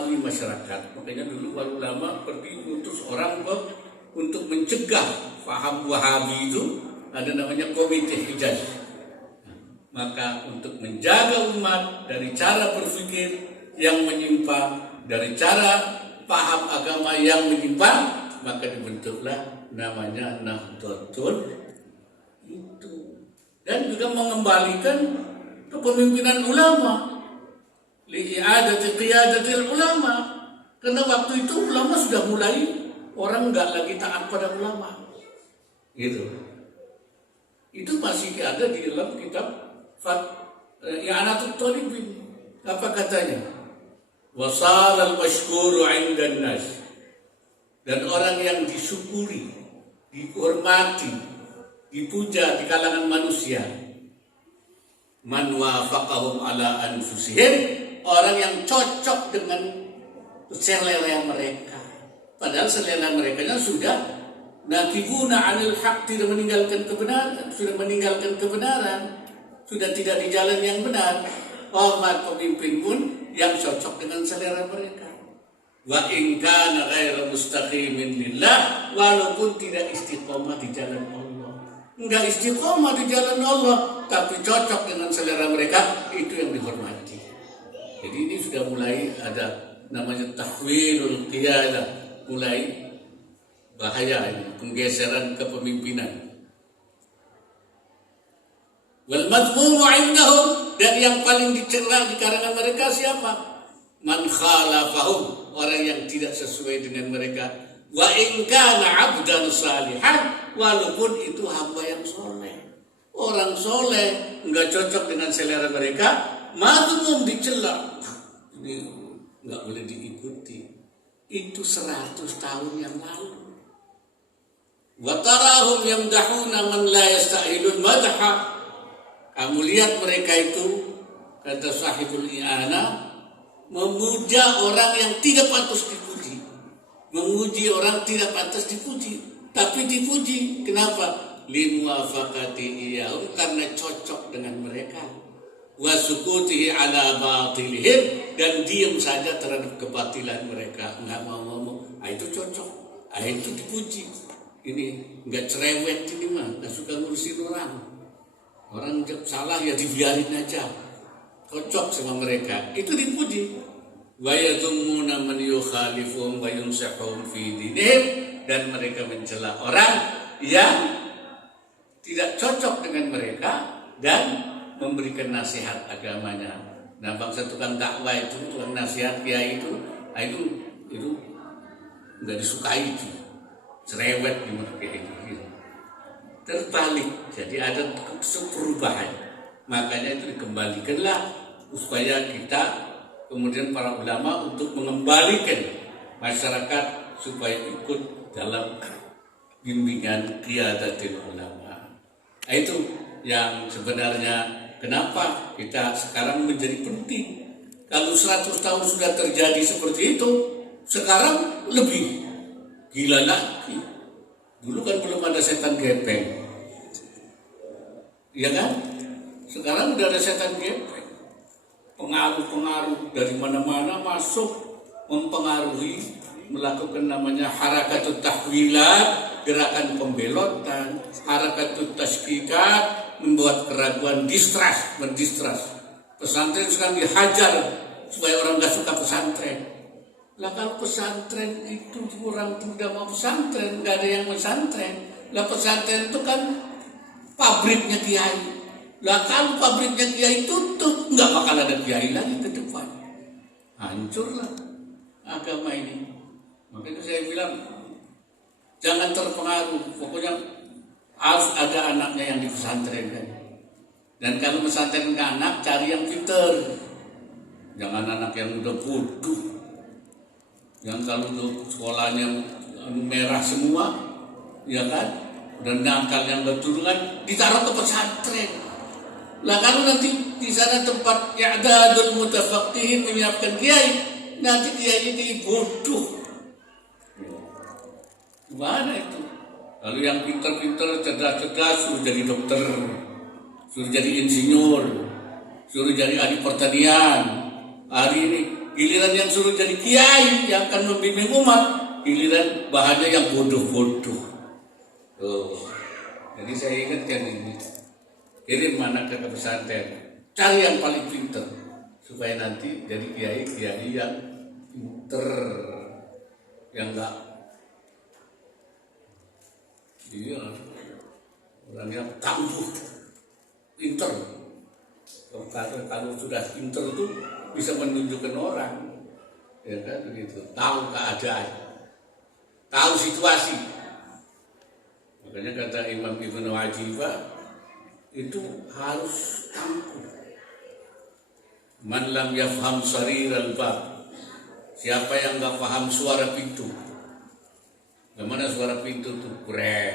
memahami masyarakat. Makanya dulu para ulama pergi utus orang untuk mencegah paham Wahabi itu, ada namanya Komite Hijaz. Maka untuk menjaga umat dari cara berpikir yang menyimpang, dari cara paham agama yang menyimpang, maka dibentuklah namanya Nahdlatul itu. Dan juga mengembalikan kepemimpinan ulama, li'adati qiyadatil ulama. Karena waktu itu ulama sudah mulai, orang enggak lagi taat pada ulama. Gitu. Itu masih ada di dalam kitab I'anatul Talibin. Apa katanya? Wasal al-mashkuru 'indan nas. Dan orang yang disyukuri, dihormati, dipuja di kalangan manusia, man wafaqahum ala anfusihim, orang yang cocok dengan selera mereka. Padahal selera mereka sudah nakibuna 'anil haq, tidak meninggalkan kebenaran, sudah tidak di jalan yang benar. Hormat pemimpin pun yang cocok dengan selera mereka. Wa in kana ghairu mustaqimin lillah, walaupun tidak istiqomah di jalan Allah. Enggak istiqomah di jalan Allah, tapi cocok dengan selera mereka, itu yang dihormati. Jadi ini sudah mulai ada namanya tahwilul qiyadah, mulai bahaya ini, penggeseran kepemimpinan. Wal madhmumu 'indahum, dan yang paling dicela di kalangan mereka siapa? Man khalafahum, orang yang tidak sesuai dengan mereka. Wa in kana 'abdan salihan, walaupun itu hamba yang soleh. Orang soleh enggak cocok dengan selera mereka, madhmum, dicela. Ini enggak boleh diikuti. Itu 100 tahun yang lalu. Wa tarahum yamdahuna man la yasta'ilun madha. Kamu lihat mereka itu, kata sahibul i'ana, memuja orang yang tidak pantas dipuji, memuji orang tidak pantas dipuji, tapi dipuji. Kenapa? Limuwafaqati iyahum, karena cocok dengan mereka. Wa sukutihi ala batilihim, dan diam saja terhadap kebatilan mereka, enggak mau ngomong. Itu cocok, itu dipuji. Ini enggak cerewet, ini mah enggak suka ngurusin orang. Orang salah ya dibiarin aja, cocok sama mereka, itu dipuji. Wa yadhummuna man yukhalifuhum wa yunsahum fi dinihim, dan mereka mencela orang yang tidak cocok dengan mereka dan memberikan nasihat agamanya. Nah, bangsa tukang dakwah itu, tukang nasihat kiai itu enggak disukai, itu cerewet di mereka itu. Terbalik, jadi ada perubahan. Makanya itu dikembalikanlah supaya kita, kemudian para ulama, untuk mengembalikan masyarakat supaya ikut dalam bimbingan qiyadatul ulama. Nah, itu yang sebenarnya kenapa kita sekarang menjadi penting. Kalau 100 tahun sudah terjadi seperti itu, sekarang lebih gila lagi. Dulu kan belum ada setan gepeng, ya kan? Sekarang udah ada setan gepeng. Pengaruh-pengaruh dari mana-mana masuk, mempengaruhi, melakukan namanya harakatut tahwilat, gerakan pembelotan, harakatut tashkikat, membuat keraguan, mendistrust. Pesantren sekarang dihajar supaya orang gak suka pesantren. Lah kalau pesantren itu orang tidak mau pesantren, nggak ada yang pesantren. Lah pesantren itu kan pabriknya kiai. Lah kalau pabriknya kiai tutup, nggak bakal ada kiai lagi ke depan. Hancurlah agama ini. Makanya saya bilang jangan terpengaruh. Pokoknya harus ada anaknya yang di pesantren kan. Dan kalau pesantren ke anak, cari yang pinter. Jangan anak yang udah bodoh. Yang kalau untuk sekolahnya merah semua, ya kan, dan nakal yang berturungan ditaruh ke pesantren. Lah kalau nanti di sana tempat i'dadul mutafaqqihin, menyiapkan kiai, nanti kiai ini bodoh. Gimana itu? Lalu yang pintar-pintar, cerdas-cerdas suruh jadi dokter, suruh jadi insinyur, suruh jadi ahli pertanian. Hari ini Giliran yang suruh jadi kiai yang akan membimbing umat, giliran bahannya yang bodoh-bodoh. Jadi saya ingatkan ini, kirim anak ke pesantren, cari yang paling pinter, supaya nanti jadi kiai yang pinter, yang enggak, iya, orang yang tangguh, pinter. Kalau sudah pinter itu bisa menunjukkan orang, ya kan begitu, tahu keadaan, tahu situasi. Makanya kata Imam Ibnu Ajibah itu harus tangguh. Man lam yafham sariral bab, siapa yang nggak paham suara pintu, bagaimana suara pintu itu brek,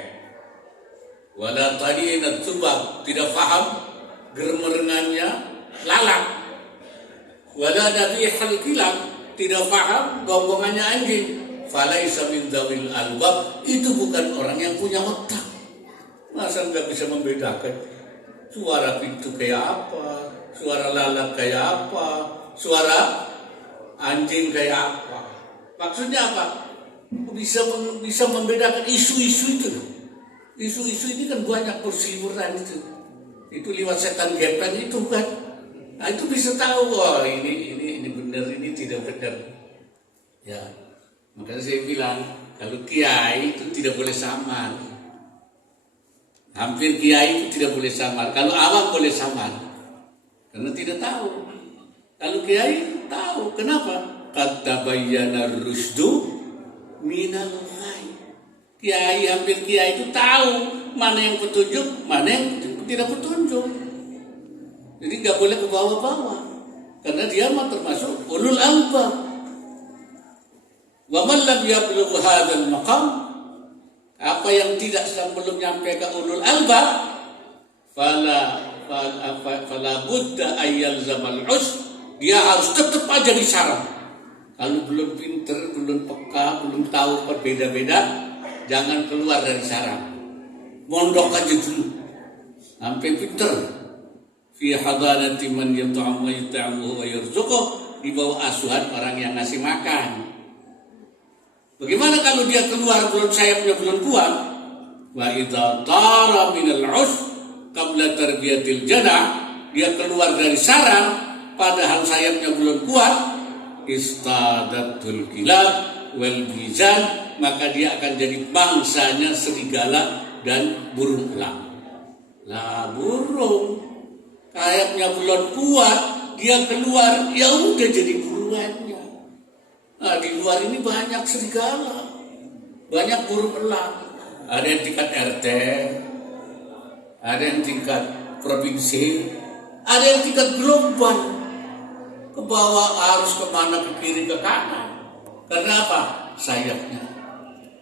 wala tadina tubab, tidak paham germerengannya lalat, wala dabihal kilab, tidak paham gongongannya anjing, falaisa min dzawil albab, itu bukan orang yang punya otak. Masa nggak bisa membedakan suara pintu kayak apa, suara lalat kayak apa, suara anjing kayak apa? Maksudnya apa? Bisa membedakan isu-isu itu. Isu-isu ini kan banyak berseliweran itu. Itu lewat setan gepeng itu kan. Nah itu bisa tahu, wah ini benar, ini tidak benar. Ya, makanya saya bilang kalau kiai itu tidak boleh samar. Hampir kiai itu tidak boleh samar. Kalau awam boleh samar, karena tidak tahu. Kalau kiai tahu, kenapa? Kata bayyana rusdu minal ghai. Kiai, hampir kiai itu tahu mana yang petunjuk, mana yang tidak petunjuk. Jadi nggak boleh ke bawah-bawah, karena dia mah termasuk ulul albab. Wa man lam yablugh hadzal maqam, apa yang tidak belum nyampe ke ulul albab, fala budda ayyal zamal us, dia harus tetap aja di sarang. Kalau belum pinter, belum peka, belum tahu berbeda-beda, jangan keluar dari sarang, mondok aja dulu sampai pinter. Fi hadanati man yut'am wa yut'amuhu wa yarzuquh, di bawah asuhan orang yang ngasih makan. Bagaimana kalau dia keluar belum sayapnya belum kuat? Wa idza tara minal us qabla tarbiyatil jana, dia keluar dari sarang padahal sayapnya belum kuat, istadatul kilab wal bizan, maka dia akan jadi bangsanya serigala dan burung elang. Lah burung sayapnya belum kuat, dia keluar, ya udah jadi buruannya. Nah, di luar ini banyak serigala, banyak burung elang. Ada yang tingkat RT, ada yang tingkat provinsi, ada yang tingkat global. Ke bawah harus kemana, ke kiri, ke kanan. Karena apa? Sayapnya.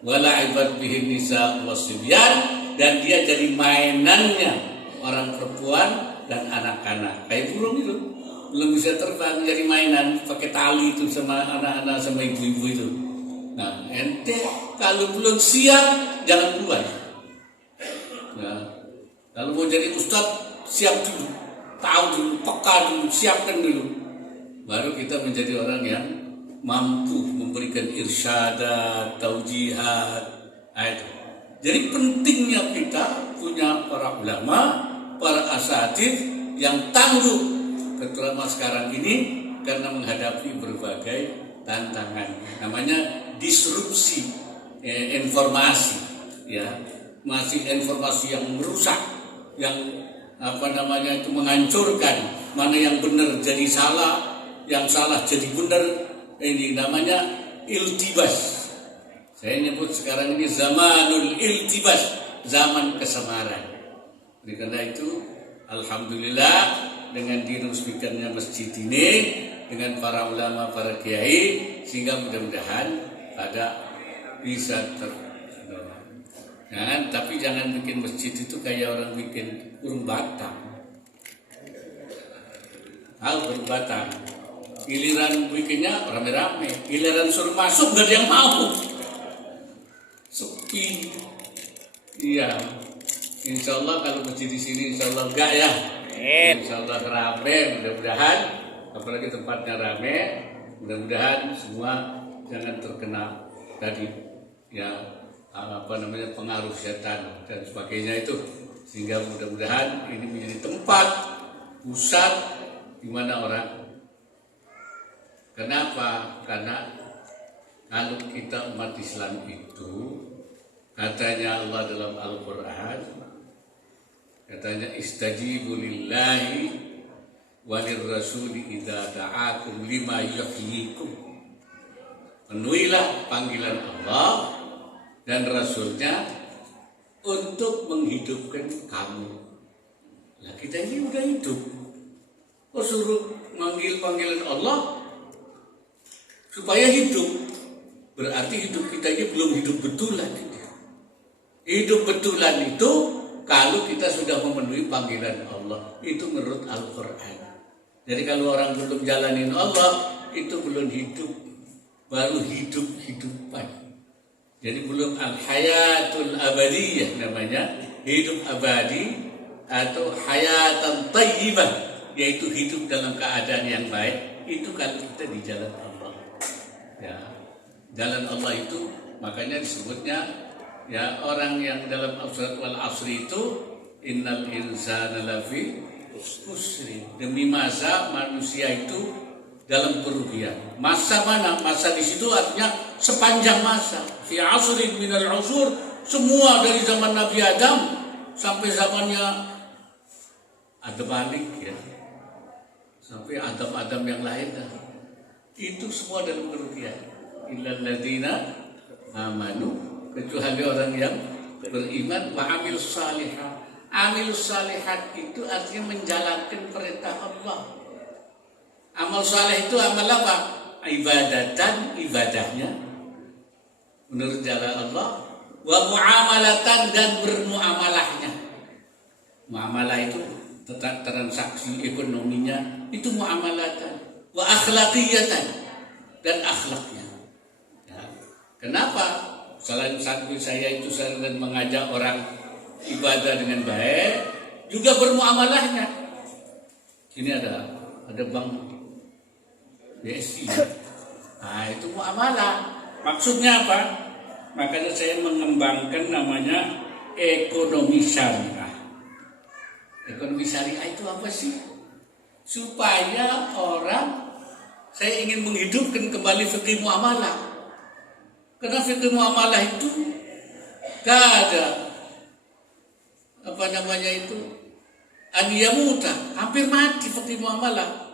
Wala ibad bihi nisa wasibyan, dan dia jadi mainannya orang perempuan dan anak-anak. Kayak burung itu, belum bisa terbang, jadi mainan pakai tali itu sama anak-anak sama ibu-ibu itu. Nah, ente kalau belum siap jangan keluar. Nah, kalau mau jadi ustadz siap dulu, tahu dulu, peka dulu, siapkan dulu. Baru kita menjadi orang yang mampu memberikan irsyadat, taujihat. Jadi pentingnya kita punya para ulama, para asatidz yang tangguh, terutama sekarang ini karena menghadapi berbagai tantangan. Namanya disrupsi informasi, ya, masih informasi yang merusak, yang itu menghancurkan, mana yang benar jadi salah, yang salah jadi benar. Ini namanya iltibas. Saya nyebut sekarang ini zamanul iltibas, zaman kesamaran. Oleh karena itu, alhamdulillah dengan diresmikannya masjid ini, dengan para ulama, para kiai, sehingga mudah-mudahan ada bisa tapi jangan bikin masjid itu kayak orang bikin burung batang. Burung batang. Giliran bikinnya rame-rame, giliran suruh masuk gak ada yang mau, sepi. Iya, insya Allah kalau masjid di sini insya Allah enggak ya, insya Allah rame, mudah-mudahan, apalagi tempatnya rame, Mudah-mudahan semua jangan terkena tadi pengaruh setan dan sebagainya itu, sehingga mudah-mudahan ini menjadi tempat pusat di mana orang. Kenapa? Karena kalau kita umat Islam itu, katanya Allah dalam Al-Quran, katanya istajibu lillahi walir rasuli idza da'akum lima yuhyikum. Penuhilah panggilan Allah dan Rasulnya untuk menghidupkan kamu. Nah, kita ini udah hidup. Suruh manggil panggilan Allah supaya hidup. Berarti hidup kita ini belum hidup betulan. Hidup betulan itu kalau kita sudah memenuhi panggilan Allah. Itu menurut Al-Quran. Jadi kalau orang belum jalanin Allah, itu belum hidup. Baru hidup-hidupan. Jadi belum al-hayatul abadiyah namanya. Hidup abadi atau hayatan tayyibah. Yaitu hidup dalam keadaan yang baik. Itu kalau kita di jalan Allah. Ya, jalan Allah itu makanya disebutnya ya orang yang dalam surat wal asri itu innal insana lafi khusri. Demi masa manusia itu dalam kerugian. Masa mana? Masa di situ artinya sepanjang masa. Fi asrin minal usur, semua dari zaman Nabi Adam sampai zamannya Adam balik ya. Sampai Adam yang lain dah. Itu semua dalam kerugian. Illal ladzina amanu, kecuali orang yang beriman wa amilus salihat. Amilus salihat itu artinya menjalankan perintah Allah. Amal saleh itu amal apa? Ibadatan, ibadahnya menurut jalan Allah. Wa muamalatan, dan bermuamalahnya. Muamalah itu transaksi ekonominya, itu muamalatan. Wa akhlaqiyatan, dan akhlaknya. Ya. Kenapa? Selain satu saya itu sering mengajak orang ibadah dengan baik, juga bermuamalahnya. Ini ada bank BSI. Nah, itu muamalah. Maksudnya apa? Makanya saya mengembangkan namanya ekonomi syariah. Ekonomi syariah itu apa sih? Supaya saya ingin menghidupkan kembali fikih muamalah. Karena fikih muamalah itu gak ada aniyamuta, hampir mati fikih muamalah.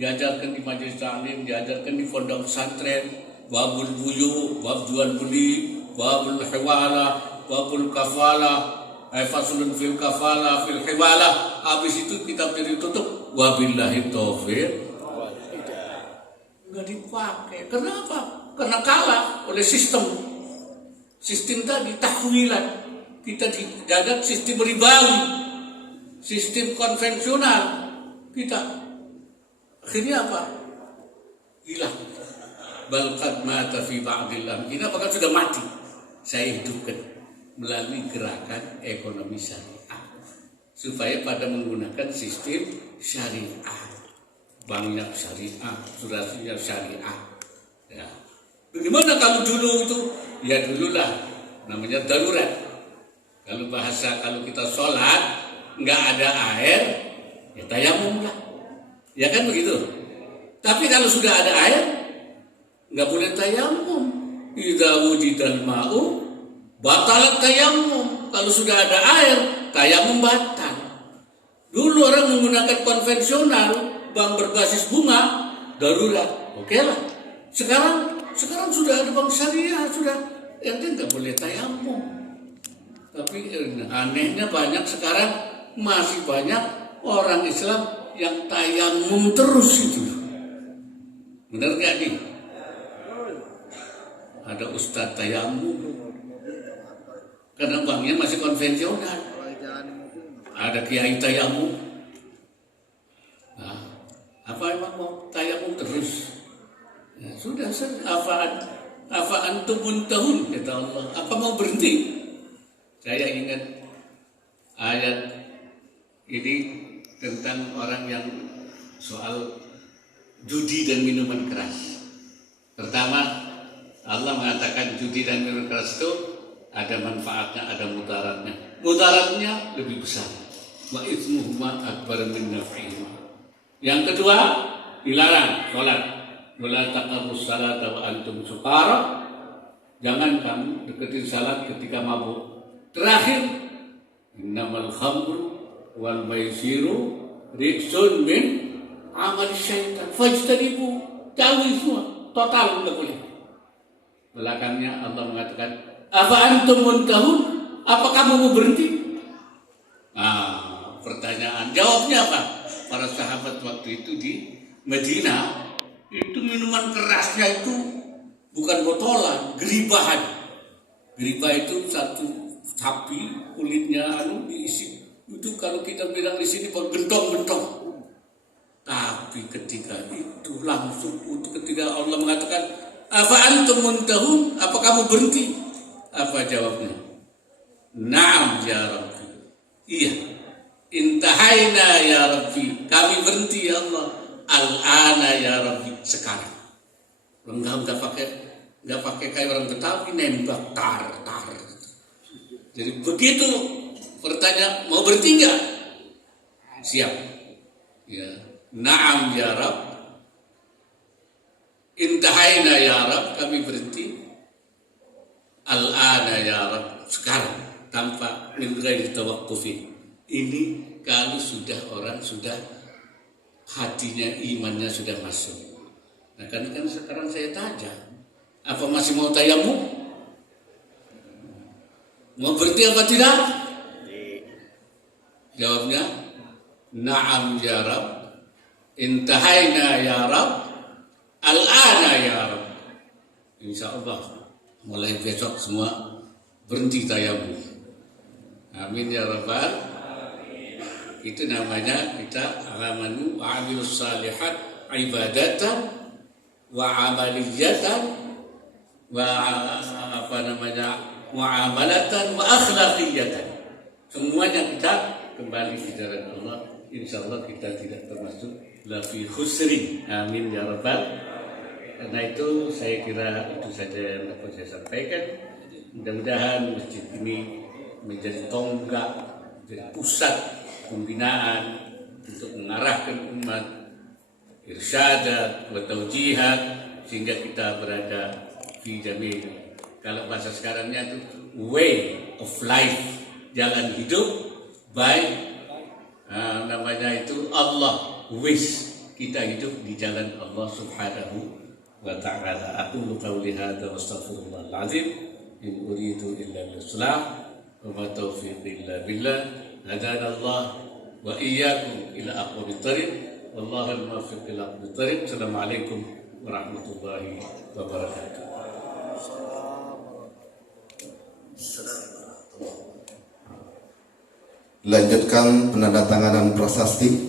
Diajarkan di majelis taklim, diajarkan di pondok pesantren, babul buyu, bab jual beli, babul hiwala, babul kafala, fasulun fil kafala, fil hiwala. Habis itu kitab jadi tutup. Wabillahi taufiq. Enggak dipakai. Kenapa? Karena kalah oleh sistem tadi, tahwilan. Kita dijaga sistem ribawi, sistem konvensional. Kita akhirnya apa? Hilang. Bal qad mata fi ba'dil amkina, bahkan sudah mati. Saya hidupkan melalui gerakan ekonomi syariah supaya pada menggunakan sistem syariah, banknya syariah, asuransinya syariah. Ya. Bagaimana kalau dulu itu? Ya dululah namanya darurat. Kalau kita sholat nggak ada air, ya tayamum lah. Ya kan begitu. Tapi kalau sudah ada air, nggak boleh tayamum. Idza wujidal ma'u batalat tayamum. Kalau sudah ada air, tayamum batal. Dulu orang menggunakan konvensional, bank berbasis bunga, darurat. Oke lah. Sekarang sudah ada bank syariah, sudah. Ente nggak boleh tayamum. Tapi anehnya banyak sekarang, masih banyak orang Islam yang tayamum terus itu. Benar gak nih? Ada ustadz tayamum. Karena banknya masih konvensional. Ada kiai tayamum. Nah, apa emang mau tayamum terus? Ya, sudah, apa antum muntahun, kata Allah. Apa mau berhenti? Saya ingat ayat ini tentang orang yang soal judi dan minuman keras. Pertama, Allah mengatakan judi dan minuman keras itu ada manfaatnya, ada mudaratnya. Mudaratnya lebih besar. Wa itsmuhuma akbar min naf'ihima. Yang kedua, dilarang sholat. Wala taqrabus salata wa antum sukara. Jangan kamu deketin salat ketika mabuk. Terakhir, innamal khamru wal maisiru rijsun min amal syaitan. Fajtanibu, jauhi semua, total enggak boleh. Belakangnya Allah mengatakan, "Afa antum muntahun?" Apa kamu mau berhenti? Nah, pertanyaan. Jawabnya apa? Para sahabat waktu itu di Madinah, itu minuman kerasnya itu bukan botolan, geribahan. Geribah itu satu sapi kulitnya diisi. Itu kalau kita bilang di sini bergentong-gentong. Tapi ketika itu langsung ketika Allah mengatakan, "Afa antum muntahun?" Apa kamu berhenti? Apa jawabnya? Naam ya Rabbi. Iya. Intahaina ya Rabbi. Kami berhenti ya Allah. Al-ana ya Rabbi. Sekarang. Enggak pakai kayak orang Betawi nembak tar. Jadi begitu pertanyaan mau berhenti enggak? Siap. Ya. Naam ya Rabb. Intahaina ya Rabb. Kami berhenti. Al-ana ya Rabb. Sekarang. Tanpa min ghairi tawaqqufin. Ini kalau orang sudah hatinya, imannya sudah masuk. Nah kan sekarang saya tanya, apa masih mau tayamum? Mau berhenti apa tidak? Jawabnya, na'am ya Rabb, intahaina ya Rabb, al-ana ya Rabb. Insya Allah mulai besok semua berhenti tayamum. Amin ya Rabbal. Itu namanya kita amanu wa amilus salihat ibadatan wa amaliyatan wa muamalatan wa akhlaqiyatan. Semuanya kita kembali di jalan Allah. Insyaallah kita tidak termasuk la fi khusrin. Amin ya Rabbal. Karena itu saya kira itu saja yang dapat saya sampaikan. Mudah-mudahan masjid ini menjadi tonggak, menjadi pusat pembinaan untuk mengarahkan umat, irsyadat wa taujihat, sehingga kita berada di jamil. Kalau bahasa sekarangnya itu way of life, jalan hidup baik. Namanya itu Allah wish kita hidup di jalan Allah Subhanahu wa ta'ala. Aqulu qawli hadza wa astaghfirullahal azim. In uridu illa al-islah wa ma taufiqi illa billah. Hadana Allah wa iyyakum ila aqwamit thariq. Wallahu al-muwaffiq ila aqwamit thariq. Assalamualaikum warahmatullahi wabarakatuh. Lanjutkan penandatanganan prasasti.